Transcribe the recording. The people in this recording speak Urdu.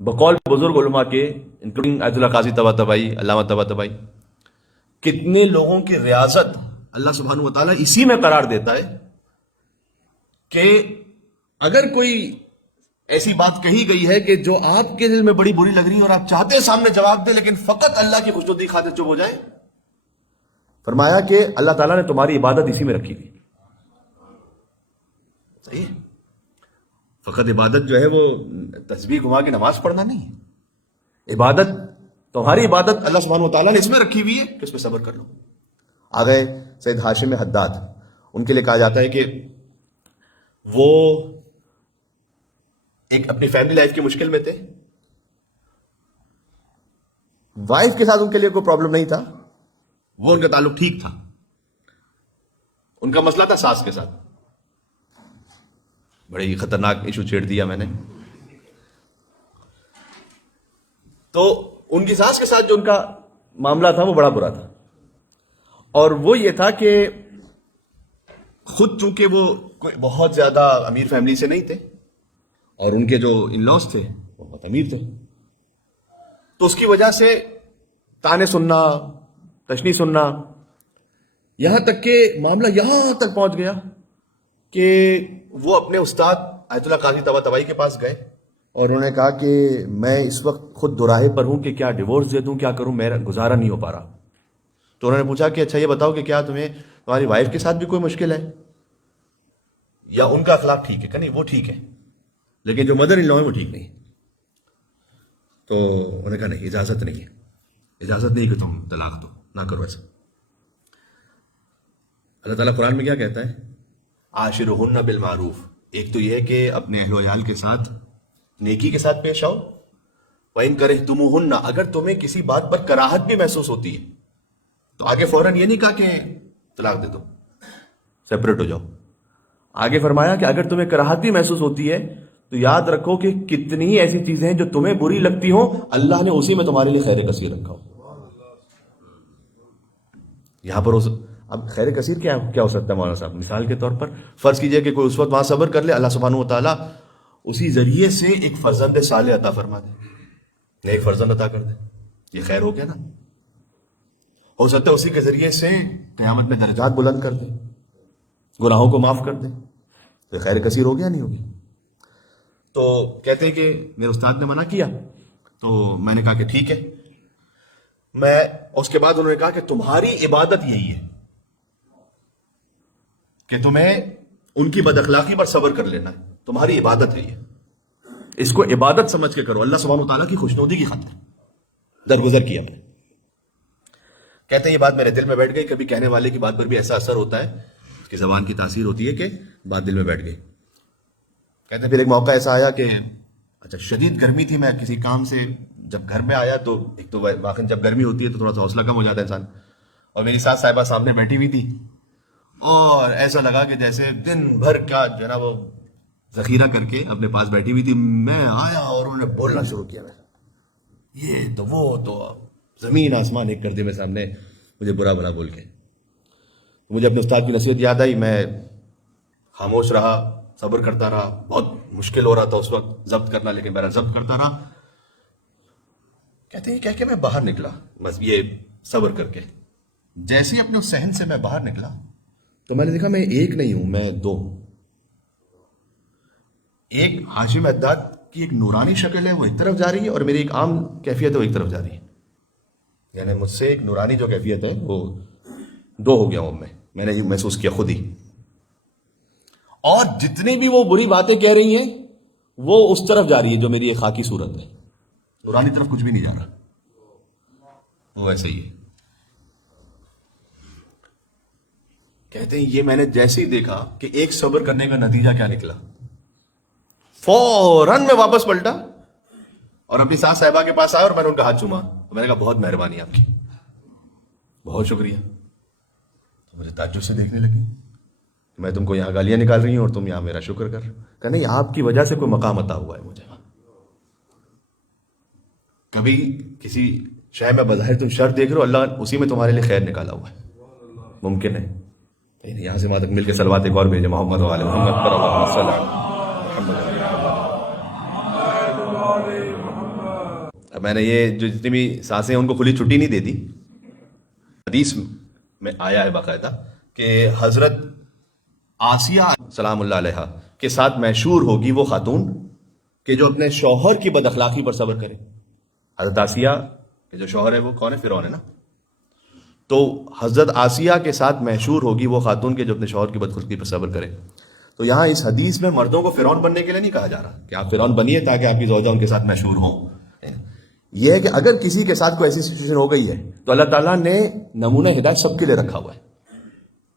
بقول بزرگ علماء کے انکلوڈنگ آیت اللہ قاضی طباطبائی، علامہ طباطبائی، کتنے لوگوں کی ریاضت اللہ سبحانہ و تعالیٰ اسی میں قرار دیتا ہے کہ اگر کوئی ایسی بات کہی گئی ہے کہ جو آپ کے دل میں بڑی بری لگ رہی ہے اور آپ چاہتے ہیں سامنے جواب دیں لیکن فقط اللہ کی خوشنودی خاطر چپ ہو جائے، فرمایا کہ اللہ تعالیٰ نے تمہاری عبادت اسی میں رکھی تھی. صحیح ہے؟ فقط عبادت جو ہے وہ تسبیح گھما کے نماز پڑھنا نہیں ہے. عبادت، تمہاری عبادت اللہ سبحانہ و تعالیٰ نے اس میں رکھی ہوئی ہے کہ اس پہ صبر کر لو. آ گئے سید ہاشم حداد، ان کے لیے کہا جاتا ہے کہ وہ ایک اپنی فیملی لائف کی مشکل میں تھے. وائف کے ساتھ ان کے لیے کوئی پرابلم نہیں تھا، وہ ان کا تعلق ٹھیک تھا. ان کا مسئلہ تھا ساس کے ساتھ. بڑے خطرناک ایشو چھیڑ دیا میں نے. تو ان کی ساس کے ساتھ جو ان کا معاملہ تھا وہ بڑا برا تھا، اور وہ یہ تھا کہ خود چونکہ وہ بہت زیادہ امیر فیملی سے نہیں تھے اور ان کے جو ان لاس تھے وہ بہت امیر تھے، تو اس کی وجہ سے تانے سننا، تشنی سننا، یہاں تک کہ معاملہ یہاں تک پہنچ گیا کہ وہ اپنے استاد آیت اللہ قاضی طباطبائی کے پاس گئے اور انہوں نے کہا کہ میں اس وقت خود دوراہے پر ہوں کہ کیا ڈیورس دے دوں، کیا کروں، میرا گزارا نہیں ہو پا رہا. تو انہوں نے پوچھا کہ اچھا یہ بتاؤ کہ کیا تمہاری وائف کے ساتھ بھی کوئی مشکل ہے یا ان کا اخلاق ٹھیک ہے؟ کہ نہیں وہ ٹھیک ہے لیکن جو مدر ان لا ہے وہ ٹھیک نہیں. تو انہوں نے کہا نہیں، اجازت نہیں ہے، اجازت نہیں کہ تم طلاق دو، نہ کرو ایسا. اللہ تعالیٰ قرآن میں کیا کہتا ہے؟ عاشرہن بالمعروف. ایک تو یہ ہے کہ اپنے اہل و عیال کے ساتھ نیکی کے ساتھ پیش آؤ. وَإِن كَرِهْتُمُوهُنَّ، اگر تمہیں کسی بات پر کراہت بھی محسوس ہوتی ہے تو آگے فوراً یہ نہیں کہا کہ طلاق دے دو، سیپریٹ ہو جاؤ. آگے فرمایا کہ اگر تمہیں کراہت بھی محسوس ہوتی ہے تو یاد رکھو کہ کتنی ہی ایسی چیزیں ہیں جو تمہیں بری لگتی ہوں، اللہ نے اسی میں تمہارے لیے خیر کثیر رکھا ہو. یہاں پر اب خیر کثیر کیا ہو سکتا ہے مولانا صاحب؟ مثال کے طور پر فرض کیجئے کہ کوئی اس وقت وہاں صبر کر لے، اللہ سبحانہ و تعالیٰ اسی ذریعے سے ایک فرزند صالح عطا فرما دے، نیک فرزند عطا کر دے. یہ خیر ہو گیا نا. ہو سکتا ہے اسی کے ذریعے سے قیامت میں درجات بلند کر دے، گناہوں کو معاف کر دے. تو خیر کثیر ہو گیا نہیں ہوگی؟ تو کہتے ہیں کہ میرے استاد نے منع کیا تو میں نے کہا کہ ٹھیک ہے. اس کے بعد انہوں نے کہا کہ تمہاری عبادت یہی ہے کہ تمہیں ان کی بد اخلاقی پر صبر کر لینا ہے. تمہاری عبادت ہے یہ، اس کو عبادت سمجھ کے کرو، اللہ سبحانہ وتعالیٰ کی خوشنودی کی خاطر درگزر کیا میں. کہتے ہیں یہ بات میرے دل میں بیٹھ گئی. کبھی کہنے والے کی بات پر بھی ایسا اثر ہوتا ہے، اس کی زبان کی تاثیر ہوتی ہے کہ بات دل میں بیٹھ گئی. کہتے ہیں پھر ایک موقع ایسا آیا کہ اچھا شدید گرمی تھی، میں کسی کام سے جب گھر میں آیا تو ایک تو واقعی جب گرمی ہوتی ہے تو تھوڑا سا حوصلہ کم ہو جاتا ہے انسان، اور میری ساس صاحبہ سامنے بیٹھی ہوئی تھی اور ایسا لگا کہ جیسے دن بھر کا جو ہے نا وہ ذخیرہ کر کے اپنے پاس بیٹھی ہوئی تھی. میں آیا اور انہوں نے بولنا شروع کیا، یہ تو وہ تو زمین آسمان ایک کر دے میرے سامنے مجھے برا بھلا بول کے. مجھے اپنے استاد کی نصیحت یاد آئی، میں خاموش رہا، صبر کرتا رہا. بہت مشکل ہو رہا تھا اس وقت ضبط کرنا، لیکن میرا ضبط کرتا رہا. کہتے ہیں کہہ کے میں باہر نکلا بس یہ صبر کر کے. جیسے ہی اپنے اس صحن سے میں باہر نکلا تو میں نے دیکھا میں ایک نہیں ہوں، میں دو ہوں. ایک ہاشم حداد کی ایک نورانی شکل ہے وہ ایک طرف جا رہی ہے، اور میری ایک عام کیفیت ہے وہ ایک طرف جا رہی ہے. یعنی مجھ سے ایک نورانی جو کیفیت ہے وہ دو ہو گیا ہوں میں نے یہ محسوس کیا خود ہی. اور جتنی بھی وہ بری باتیں کہہ رہی ہیں وہ اس طرف جا رہی ہے جو میری ایک خاکی صورت ہے، نورانی طرف کچھ بھی نہیں جا رہا، وہ ایسے ہی ہے. کہتے ہیں یہ میں نے جیسے ہی دیکھا کہ ایک صبر کرنے کا نتیجہ کیا نکلا، فوراً میں واپس پلٹا اور اپنی ساس صاحبہ کے پاس آیا اور میں نے ان کا ہاتھ چوما. میں نے کہا بہت مہربانی آپ کی، بہت شکریہ. تو مجھے تعجب سے دیکھنے لگی، میں تم کو یہاں گالیاں نکال رہی ہوں اور تم یہاں میرا شکر کر. کہ نہیں، آپ کی وجہ سے کوئی مقام عطا ہوا ہے مجھے. کبھی کسی شے میں بظاہر تم شر دیکھ رہے ہو، اللہ اسی میں تمہارے لیے خیر نکالا ہوا ہے. ممکن ہے یہاں سے مل کے صلوات ایک اور بھیجے محمد وعلی محمد پر اللہم صلی اللہ علیہ وسلم. میں نے یہ جو جتنی بھی سانسیں ہیں ان کو کھلی چھٹی نہیں دے دی. حدیث میں آیا ہے باقاعدہ کہ حضرت آسیہ سلام اللہ علیہ کے ساتھ محشور ہوگی وہ خاتون کہ جو اپنے شوہر کی بد اخلاقی پر صبر کرے. حضرت آسیہ کے جو شوہر ہے وہ کون ہے؟ فرعون ہے نا. تو حضرت آسیہ کے ساتھ محشور ہوگی وہ خاتون کے جو اپنے شوہر کی بدخلقی پر صبر کرے. تو یہاں اس حدیث میں مردوں کو فرعون بننے کے لیے نہیں کہا جا رہا کہ آپ فرعون بنیے تاکہ آپ کی زوجہ ان کے ساتھ محشور ہوں. یہ ہے کہ اگر کسی کے ساتھ کوئی ایسی سچویشن ہو گئی ہے تو اللہ تعالیٰ نے نمونہ ہدایت سب کے لیے رکھا ہوا ہے.